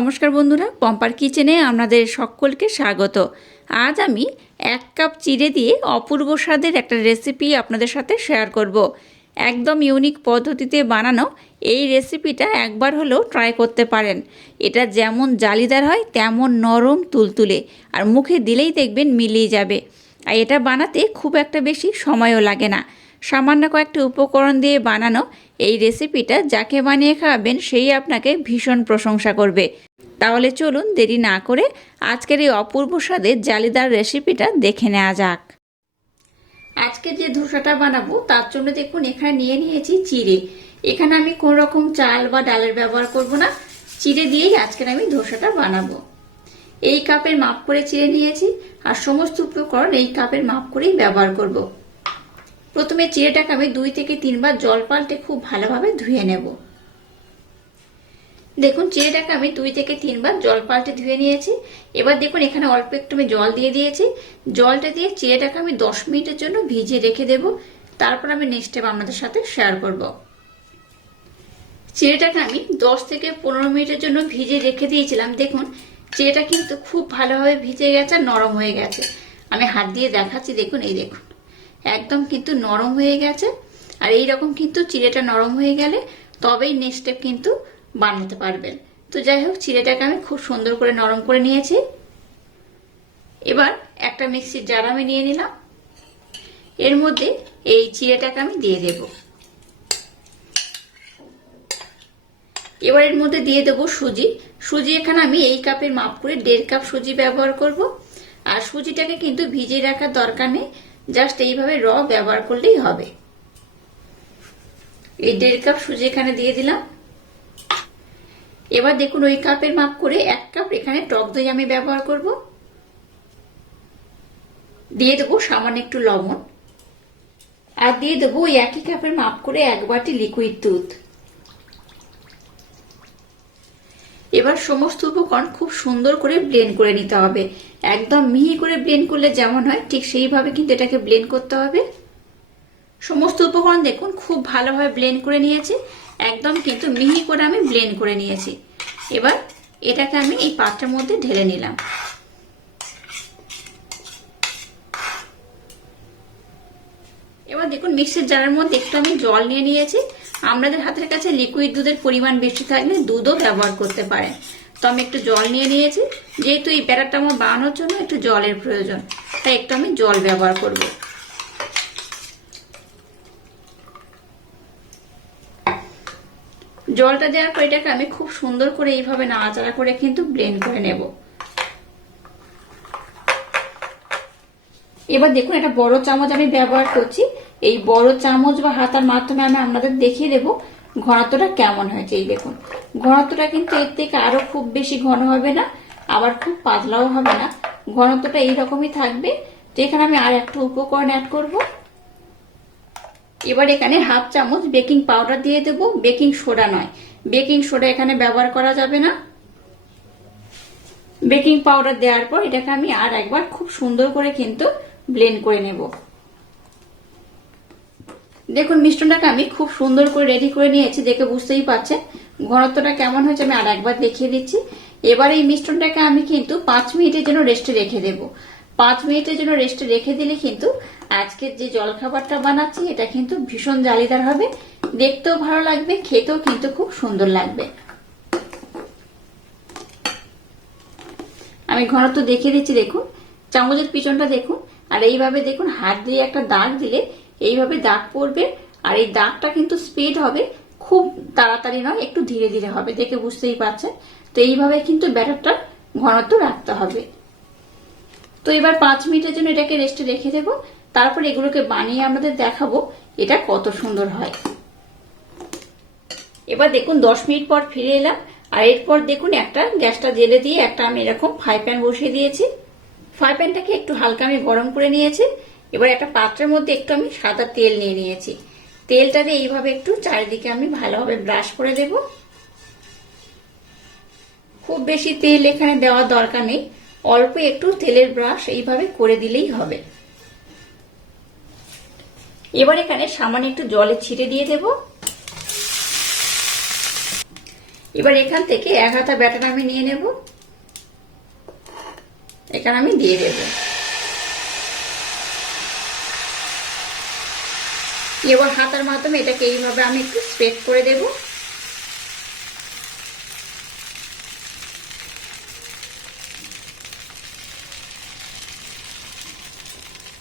নমস্কার বন্ধুরা, পম্পার কিচেনে আপনাদের সকলকে স্বাগত। আজ আমি এক কাপ চিড়ে দিয়ে অপূর্ব স্বাদের একটা রেসিপি আপনাদের সাথে শেয়ার করব। একদম ইউনিক পদ্ধতিতে বানানো এই রেসিপিটা একবার হলেও ট্রাই করতে পারেন। এটা যেমন জালিদার হয়, তেমন নরম তুলতুলে আর মুখে দিলেই দেখবেন মিলিয়ে যাবে। আর এটা বানাতে খুব একটা বেশি সময়ও লাগে না। সামান্য কয়েকটি উপকরণ দিয়ে বানানো এই রেসিপিটা যাকে বানিয়ে খাওয়াবেন, সেই আপনাকে ভীষণ প্রশংসা করবে। তাহলে চলুন দেরি না করে আজকের এই অপূর্ব স্বাদের জালিদার রেসিপিটা দেখে নেওয়া যাক। আজকে যে ধোসাটা বানাবো, তার জন্য দেখুন এখানে নিয়ে নিয়েছি চিড়ে। এখানে আমি কোন রকম চাল বা ডালের ব্যবহার করব না। চিড়ে দিয়েই আজকের আমি ধোসাটা বানাবো। এই কাপের মাপ করে চিড়ে নিয়েছি আর সমস্ত উপকরণ এই কাপের মাপ করেই ব্যবহার করব। প্রথমে চিড়েটাকে আমি দুই থেকে তিনবার জল পাল্টে খুব ভালোভাবে ধুয়ে নেব। দেখুন চিড়েটাকে আমি দুই থেকে তিনবার জল পাল্টে ধুয়ে নিয়েছি। এবার দেখুন, এখানে অল্প একটু আমি জল দিয়ে দিয়েছি। জলটা দিয়ে চিড়েটাকে আমি দশ মিনিটের জন্য ভিজিয়ে রেখে দেব। তারপর আমি নেক্সট স্টেপ আপনাদের সাথে শেয়ার করব। চিড়েটাকে আমি দশ থেকে পনেরো মিনিটের জন্য ভিজে রেখে দিয়েছিলাম, দেখুন চিড়েটা কিন্তু খুব ভালোভাবে ভিজে গেছে আর নরম হয়ে গেছে। আমি হাত দিয়ে দেখাচ্ছি, দেখুন, এই দেখুন। একদম কিন্তু নরম হয়ে গেছে। আর এই রকম কিন্তু চিড়েটা নরম হয়ে গেলে তবেই নেক্সট স্টেপ কিন্তু বানাতে পারবেন। তো যাই হোক, চিড়েটাকে আমি খুব সুন্দর করে নরম করে নিয়েছি। এবার একটা মিক্সির জার আমি নিয়ে নিলাম। এর মধ্যে এই চিড়েটাকে আমি দিয়ে দেব। এবার এর মধ্যে দিয়ে দেবো সুজি। সুজি এখানে আমি এই কাপের মাপ করে দেড় কাপ সুজি ব্যবহার করব। আর সুজিটাকে কিন্তু ভিজিয়ে রাখার দরকার নেই, জাস্ট এইভাবে র ব্যবহার করলেই হবে। এই দেড় কাপ সুজি এখানে দিয়ে দিলাম। এবার দেখুন ওই কাপের মাপ করে এক কাপ এখানে টক দই আমি ব্যবহার করব। দিয়ে দেবো সামান্য একটু লবণ। আর দিয়ে দেবো ওই একই কাপের মাপ করে এক বাটি লিকুইড দুধ। এবার সমস্ত উপকরণ খুব সুন্দর করে ব্লেন্ড করে নিতে হবে। একদম মিহি করে ব্লেন্ড করলে যেমন হয়, ঠিক সেইভাবে কিন্তু এটাকে ব্লেন্ড করতে হবে। সমস্ত উপকরণ দেখুন খুব ভালোভাবে ব্লেন্ড করে নিয়েছি। একদম কিন্তু মিহি করে আমি ব্লেন্ড করে নিয়েছি। এবার এটাকে আমি এই পাত্রের মধ্যে ঢেলে নিলাম। এবার দেখুন মিক্সির জারের মধ্যে একটু আমি জল নিয়ে নিয়েছি। আপনাদের হাতের কাছে লিকুইড দুধের পরিমাণ বেশি থাকলে দুধও ব্যবহার করতে পারেন। তো আমি একটু জল নিয়ে নিয়েছি। যেহেতু এই ব্যাটারটা আমার বানানোর জন্য একটু জলের প্রয়োজন, তাই একটু আমি জল ব্যবহার করব। জলটা দেওয়ার পর এটাকে আমি খুব সুন্দর করে এইভাবে নাড়াচাড়া করে কিন্তু ব্লেন্ড করে নেব। এবার দেখুন একটা বড় চামচ আমি ব্যবহার করছি। এই বড় চামচ বা হাতার মাধ্যমে আমি আপনাদের দেখিয়ে দেব ঘনত্বটা কেমন হয়েছে। এই দেখুন, ঘনত্বটা কিন্তু এর থেকে আরও খুব বেশি ঘন হবে না, আবার খুব পাতলাও হবে না। ঘনত্বটা এইরকমই থাকবে তো এখানে আমি আর একটা উপকরণ অ্যাড করব। এবার এখানে হাফ চামচ বেকিং পাউডার দিয়ে দেব। বেকিং সোডা নয়। বেকিং সোডা এখানে ব্যবহার করা যাবে না। বেকিং পাউডার দেওয়ার পর এটাকে আমি আর একবার খুব সুন্দর করে কিন্তু ব্লেন্ড করে নেব। দেখুন মিষ্টনটাকে আমি খুব সুন্দর করে রেডি করে নিয়েছি দেখে বুঝতেই পারছেন ঘনত্বটা কেমন হয়েছে আমি আর একবার দেখিয়ে দিচ্ছি। এবার এই মিষ্টনটাকে আমি কিন্তু পাঁচ মিনিটের জন্য রেস্টে রেখে দেব। পাঁচ মিনিটের জন্য রেস্টে রেখে দিলে কিন্তু আজকের যে জলখাবারটা বানাচ্ছি, এটা কিন্তু ভীষণ জালিদার হবে। দেখতেও ভালো লাগবে, খেতেও কিন্তু খুব সুন্দর লাগবে। আমি ঘনত্ব দেখিয়ে দিচ্ছি, দেখুন। চামচের পিছনটা দেখুন, আর এইভাবে দেখুন, হাত দিয়ে একটা দাগ দিলে এইভাবে দাগ পড়বে, আর এই দাগটা কিন্তু স্পিড হবে, খুব তাড়াতাড়ি নয়, একটু ধীরে ধীরে হবে, দেখে বুঝতেই পারছেন? তো এইভাবে কিন্তু ব্যাটারটা ঘনত্ব রাখতে হবে। তো এবার পাঁচ মিনিটের জন্য এটাকে রেস্টে রেখে দেব। তারপর এগুলোকে বানিয়ে আমাদের দেখাবো এটা কত সুন্দর হয়। এবার দেখুন দশ মিনিট পর ফিরে এলাম, আর এরপর দেখুন একটা গ্যাসটা জেলে দিয়ে একটা আমি এরকম ফ্রাই প্যান বসিয়ে দিয়েছি। ফ্রাই প্যানটাকে একটু হালকা আমি গরম করে নিয়েছি, এবার একটা পাত্রের মধ্যে একটু আমি সাদা তেল নিয়ে নিয়েছি। তেলটা দিয়ে এইভাবে একটু চারিদিকে আমি ভালোভাবে ব্রাশ করে দেব। খুব বেশি তেল এখানে দেওয়ার দরকার নেই, অল্প একটু তেলের ব্রাশ এইভাবে করে দিলেই হবে। এবার এখানে সামান্য একটু জলে ছিটে দিয়ে দেব। এবার এখান থেকে এক হাতা ব্যাটার আমি নিয়ে নেব। এখানে আমি দিয়ে দেব। এবার হাতার মাধ্যমে এটাকে এইভাবে আমি একটু স্প্রেড করে দেবো।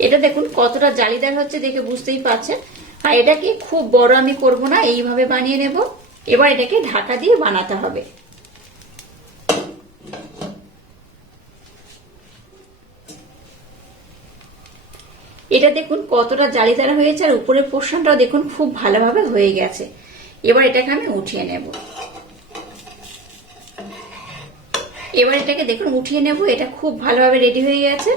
এটা দেখুন কতটা জালিদার হচ্ছে দেখে বুঝতেই পারছেন। আর এটাকে খুব বড় আমি করব না, এইভাবে বানিয়ে নেব। এবার এটাকে ঢাকা দিয়ে বানাতে হবে। এটা দেখুন কতটা জালিদার হয়েছে আর উপরের পোর্শনটাও দেখুন খুব ভালোভাবে হয়ে গেছে। এবার এটাকে আমি উঠিয়ে নেব। এবার এটাকে দেখুন উঠিয়ে নেব, এটা খুব ভালোভাবে রেডি হয়ে গেছে।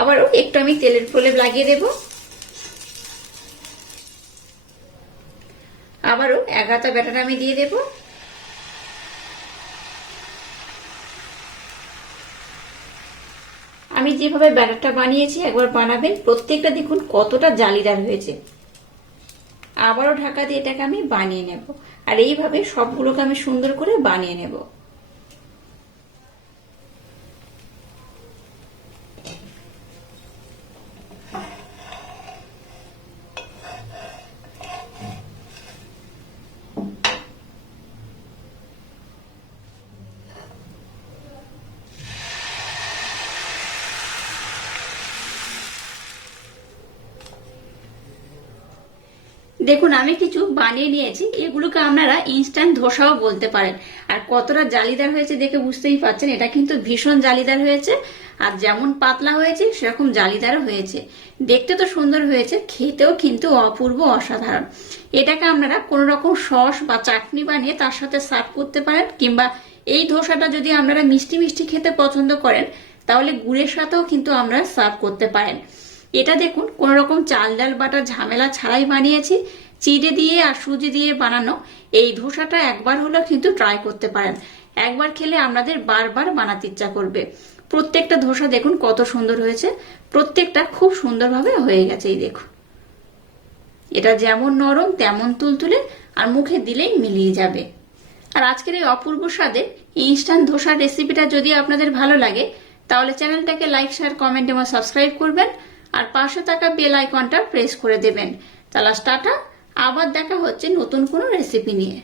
আবারও একটু আমি তেলের প্রলেপ লাগিয়ে দেব। আবারও এক হাতা ব্যাটার আমি দিয়ে দেব। আমি যেভাবে ব্যাটারটা বানিয়েছি, একবার বানাবেন। প্রত্যেকটা দেখুন কতটা জালিদার হয়েছে। আবারও ঢাকা দিয়ে এটাকে আমি বানিয়ে নেব। আর এইভাবে সবগুলোকে আমি সুন্দর করে বানিয়ে নেব। দেখুন, আমি কিছু বানিয়ে নিয়েছি, এগুলোকে আপনারা ইনস্ট্যান্ট ধোসাও বলতে পারেন। আর কতটা জালিদার হয়েছে দেখে বুঝতেই পারছেন এটা কিন্তু ভীষণ জালিদার হয়েছে। আর যেমন পাতলা হয়েছে, সেরকম জালিদারও হয়েছে। দেখতে তো সুন্দর হয়েছে, খেতেও কিন্তু অপূর্ব অসাধারণ। এটাকে আপনারা কোনো রকম সস বা চাটনি বানিয়ে তার সাথে সার্ভ করতে পারেন, কিংবা এই ধোসাটা যদি আপনারা মিষ্টি মিষ্টি খেতে পছন্দ করেন, তাহলে গুড়ের সাথেও কিন্তু আমরা সার্ভ করতে পারেন। এটা দেখুন কোনো রকম চাল ডাল বাটা ঝামেলা ছাড়াই বানিয়েছি। চিড়ে দিয়ে আর সুজি দিয়ে বানানো। এই ধোসাটা একবার হলেও কিন্তু ট্রাই করতে পারেন। একবার খেলে আপনাদের বারবার বানাতে ইচ্ছা করবে। প্রত্যেকটা ধোসা দেখুন কত সুন্দর হয়েছে। প্রত্যেকটা খুব সুন্দরভাবে হয়ে গেছে, এই দেখুন। এটা যেমন নরম, তেমন তুলতুলে আর মুখে দিলেই মিলিয়ে যাবে। আর আজকের এই অপূর্ব স্বাদের ইনস্ট্যান্ট ধোসার রেসিপিটা যদি আপনাদের ভালো লাগে, তাহলে চ্যানেলটাকে লাইক শেয়ার কমেন্ট এবং সাবস্ক্রাইব করবেন। আর পাশে থাকা বেল আইকনটা প্রেস করে দেবেন। তাহলে স্টার্টা আবার দেখা হচ্ছে নতুন কোনো রেসিপি নিয়ে।